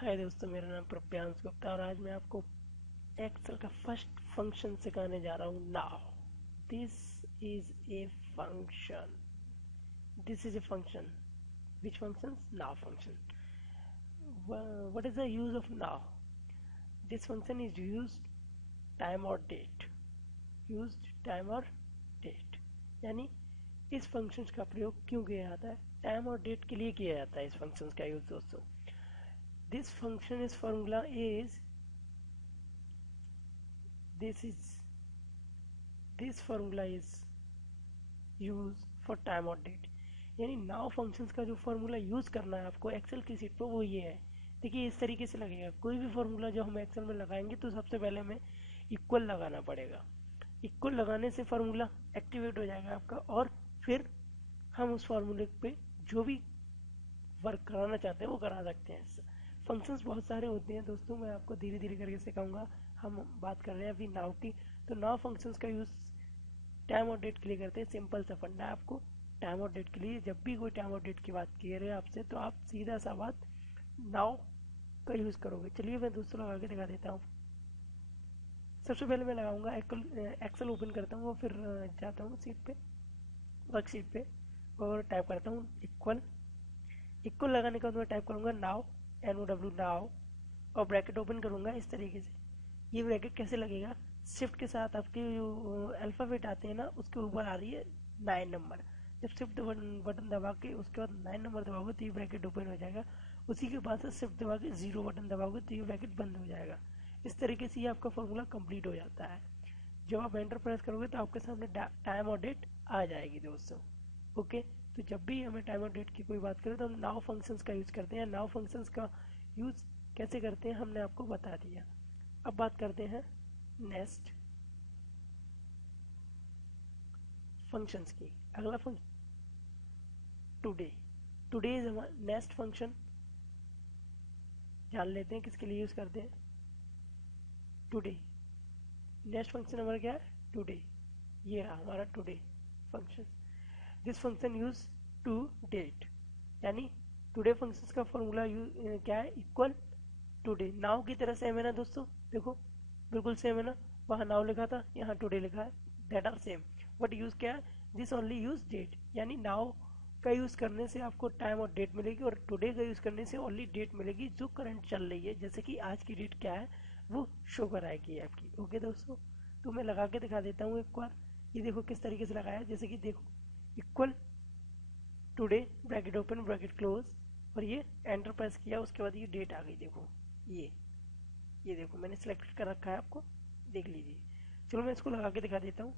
हाय दोस्तों, मेरा नाम प्रभ्यांश गुप्ता और आज मैं आपको एक्सेल का फर्स्ट फंक्शन सिखाने जा रहा हूँ। Now this is a function this is a function which function? Now function. What is the use of now? This function is used time or date. Used time or date यानी इस function का प्रयोग क्यों किया जाता है? Time और date के लिए किया जाता है इस फंक्शन का यूज दोस्तों. This function is formula is this is this formula is used for time or date. यानी नाउ फंक्शंस का जो फार्मूला यूज करना है आपको एक्सेल की सीट पर वो ये है. देखिए इस तरीके से लगेगा. कोई भी फार्मूला जो हम एक्सेल में लगाएंगे तो सबसे पहले हमें इक्वल लगाना पड़ेगा. इक्वल लगाने से फार्मूला एक्टिवेट हो जाएगा आपका और फिर हम उस फार्मूले पे जो भी वर्क कराना चाहते हैं वो करा सकते हैं. फंक्शंस बहुत सारे होते हैं दोस्तों, मैं आपको धीरे धीरे करके सिखाऊंगा. हम बात कर रहे हैं अभी नाउ की. तो नाउ फंक्शंस का यूज़ टाइम और डेट के लिए करते हैं. सिंपल सा फंडा है आपको. टाइम और डेट के लिए जब भी कोई टाइम और डेट की बात की रहे आपसे तो आप सीधा सा बात नाउ का यूज़ करोगे. चलिए मैं दोस्तों लगा के दिखा देता हूँ. सबसे पहले मैं लगाऊंगा एक्सेल ओपन करता हूँ और फिर जाता हूँ सीट पे, वर्कशीट पे और टाइप करता हूँ इक्वल. इक्वल लगाने के बाद मैं टाइप करूँगा नाउ, NOW नाउ, और ब्रैकेट ओपन करूँगा इस तरीके से. ये ब्रैकेट कैसे लगेगा? शिफ्ट के साथ आपके जो अल्फ़ाबेट आते हैं ना उसके ऊपर आ रही है 9 नंबर. जब शिफ्ट बटन दबा के उसके बाद 9 नंबर दबाओगे तो ये ब्रैकेट ओपन हो जाएगा. उसी के बाद से शिफ्ट दबा के 0 बटन दबाओगे तो ये ब्रैकेट बंद हो जाएगा. इस तरीके से ये आपका फॉर्मूला कंप्लीट हो जाता है. जब आप एंटर प्रेस करोगे तो आपके सामने टाइम और डेट आ जाएगी दोस्तों. ओके, तो जब भी हमें टाइम और डेट की कोई बात करें तो हम नाउ फंक्शंस का यूज़ करते हैं. नाउ फंक्शंस का यूज़ कैसे करते हैं हमने आपको बता दिया. अब बात करते हैं नेक्स्ट फंक्शंस की. अगला फंक्शन टुडे. टुडे इज हमारा नेक्स्ट फंक्शन. जान लेते हैं किसके लिए यूज़ करते हैं. टुडे नेक्स्ट फंक्शन हमारा क्या है? टुडे. ये रहा हमारा today function. This function use to date यानी टुडे फंक्शन का फॉर्मूला क्या है? Equal today. नाउ की तरह सेम है ना दोस्तों. देखो बिल्कुल सेम है ना. वहाँ नाउ लिखा था, यहाँ टुडे लिखा है. That are same. But use क्या है? This only use date. यानी नाउ का यूज़ करने से आपको टाइम और डेट मिलेगी और टुडे का यूज़ करने से ओनली डेट मिलेगी जो करंट चल रही है. जैसे कि आज की डेट क्या है वो शो कराएगी आपकी. ओके दोस्तों, तो मैं लगा के दिखा देता हूँ एक बार. ये देखो किस तरीके से लगाया. जैसे कि देखो equal today bracket open bracket close और ये एंटर प्रेस किया उसके बाद ये डेट आ गई. देखो ये देखो मैंने सिलेक्ट कर रखा है, आपको देख लीजिए. चलो मैं इसको लगा के दिखा देता हूँ.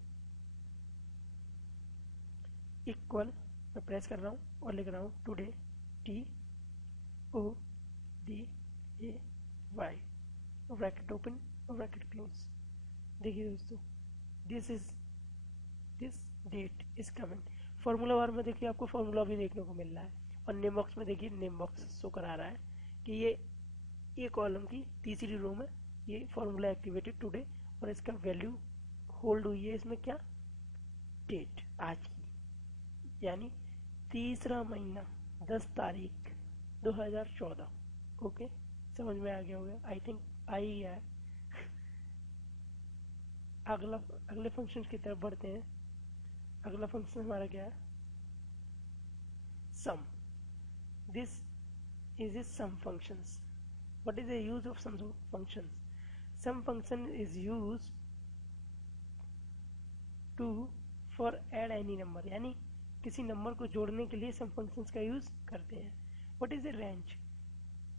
इक्वल मैं प्रेस कर रहा हूँ और लिख रहा हूँ टुडे, TODAY, ब्रैकेट ओपन और ब्रैकेट क्लोज. देखिए दोस्तों this date is coming. Formula bar में देखिए आपको फॉर्मूला भी देखने को मिल रहा है और नेम बॉक्स में देखिए नेम बॉक्स शो करा रहा है कि ये कॉलम की तीसरी रो में ये फॉर्मूला एक्टिवेटेड टुडे और इसका वैल्यू होल्ड हुई है इसमें क्या? डेट आज की. यानी तीसरा महीना 10 तारीख 2014. ओके, समझ में आ गया होगा. आई थिंक आ ही गया है. अगले फंक्शन की तरफ बढ़ते हैं. अगला फंक्शन हमारा क्या है? Sum. This is a sum functions. What is the use of sum functions? Sum function is use to for add any number. यानी किसी नंबर को जोड़ने के लिए सम फंक्शंस का यूज करते हैं. What is the range?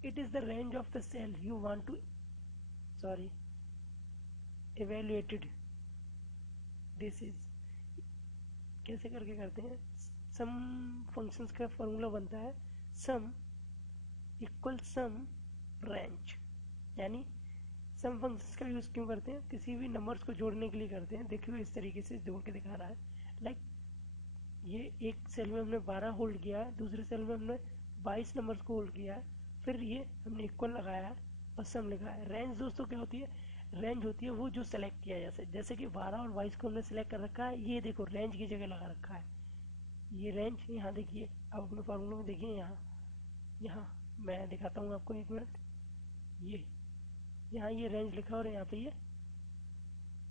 It is the range of the cell you want to evaluated. This is कैसे करके करते हैं. सम फंक्शंस का फॉर्मूला बनता है सम इक्वल सम रेंज. यानी सम फंक्शंस का यूज़ क्यों करते हैं? किसी भी नंबर्स को जोड़ने के लिए करते हैं. देखिए इस तरीके से जोड़ के दिखा रहा है. लाइक ये एक सेल में हमने 12 होल्ड किया है, दूसरे सेल में हमने 22 नंबर्स को होल्ड किया है, फिर ये हमने इक्वल लगाया है और सम लिखा है. रेंज दोस्तों क्या होती है? रेंज होती है वो जो सेलेक्ट किया जैसे कि 12 और 22 को हमने सेलेक्ट कर रखा है. ये देखो रेंज की जगह लगा रखा है. ये रेंज यहाँ देखिए. अब अपने फार्मूला में देखिए यहाँ मैं दिखाता हूँ आपको. एक मिनट. ये यहाँ ये रेंज लिखा और यहाँ पे ये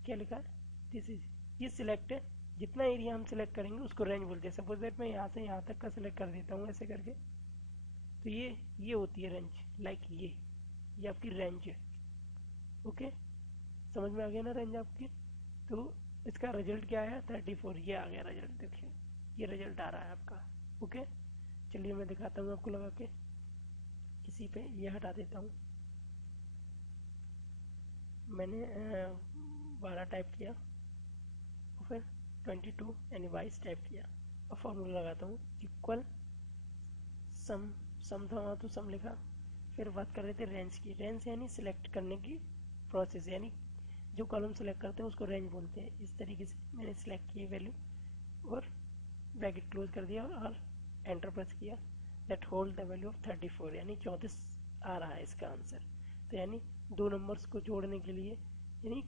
क्या लिखा है, दिस इज, ये सिलेक्ट है। जितना एरिया हम सिलेक्ट करेंगे उसको रेंज बोलते हैं। सपोज दैट मैं यहाँ से यहाँ तक का सिलेक्ट कर देता हूँ ऐसे करके, तो ये होती है रेंज, लाइक ये आपकी रेंज है। ओके, समझ में आ गया ना रेंज आपकी। तो इसका रिजल्ट क्या आया, 34, ये आ गया रिजल्ट, देखिए ये रिजल्ट आ रहा है आपका। ओके, चलिए मैं दिखाता हूँ आपको लगा के, इसी पे ये हटा देता हूँ। मैंने 12 टाइप किया और फिर 22 यानी 22 टाइप किया और फॉर्मूला लगाता हूँ, इक्वल सम, सम था तो सम लिखा। फिर बात कर रहे थे रेंज की। रेंज यानी सिलेक्ट करने की प्रोसेस, यानी जो कॉलम सेलेक्ट करते हैं उसको रेंज बोलते हैं। इस तरीके से मैंने सेलेक्ट की वैल्यू और ब्रैकेट क्लोज कर दिया और एंटर प्रेस किया। That hold the value of 34, यानी 34 आ रहा है इसका आंसर। तो यानी दो नंबर्स को जोड़ने के लिए, यानी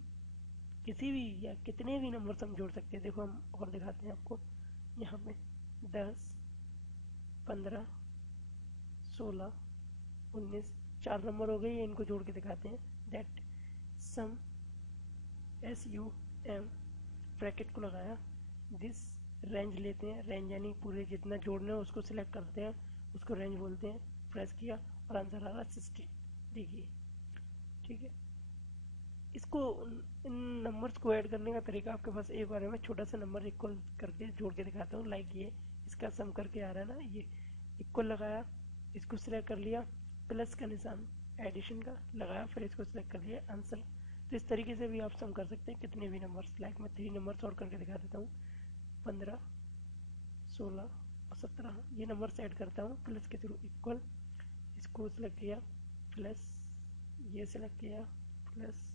किसी भी या कितने भी नंबर्स हम जोड़ सकते हैं। देखो हम और दिखाते हैं आपको, यहाँ पे 10, 15, 16, 19, 4 नंबर हो गए, इनको जोड़ के दिखाते हैं। दैट सम, SUM, ब्रैकेट को लगाया, दिस रेंज लेते हैं, रेंज यानी पूरे जितना जोड़ना है उसको सिलेक्ट करते हैं, उसको रेंज बोलते हैं। प्रेस किया और आंसर आ रहा 16, देखिए ठीक है। इसको, इन नंबर्स को ऐड करने का तरीका आपके पास एक बार है, मैं छोटा सा नंबर इक्वल करके जोड़ के दिखाता हूँ। लाइक ये इसका सम करके आ रहा है ना, ये इक्वल लगाया, इसको सिलेक्ट कर लिया, प्लस का निशान एडिशन का लगाया, फिर इसको सिलेक्ट कर लिया, आंसर। तो इस तरीके से भी आप सम कर सकते हैं कितने भी नंबर्स। लाइक मैं 3 नंबर्स और करके दिखा देता हूँ, 15, 16 और 17, ये नंबर ऐड करता हूँ प्लस के थ्रू, इक्वल, इसको सिलेक्ट किया, प्लस ये सिलेक्ट किया, प्लस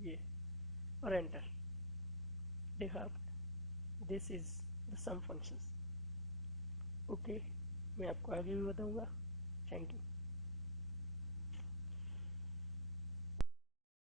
ये और एंटर। देखा आप, this is the sum functions. Okay, मैं आपको आगे भी बताऊंगा। Thank you.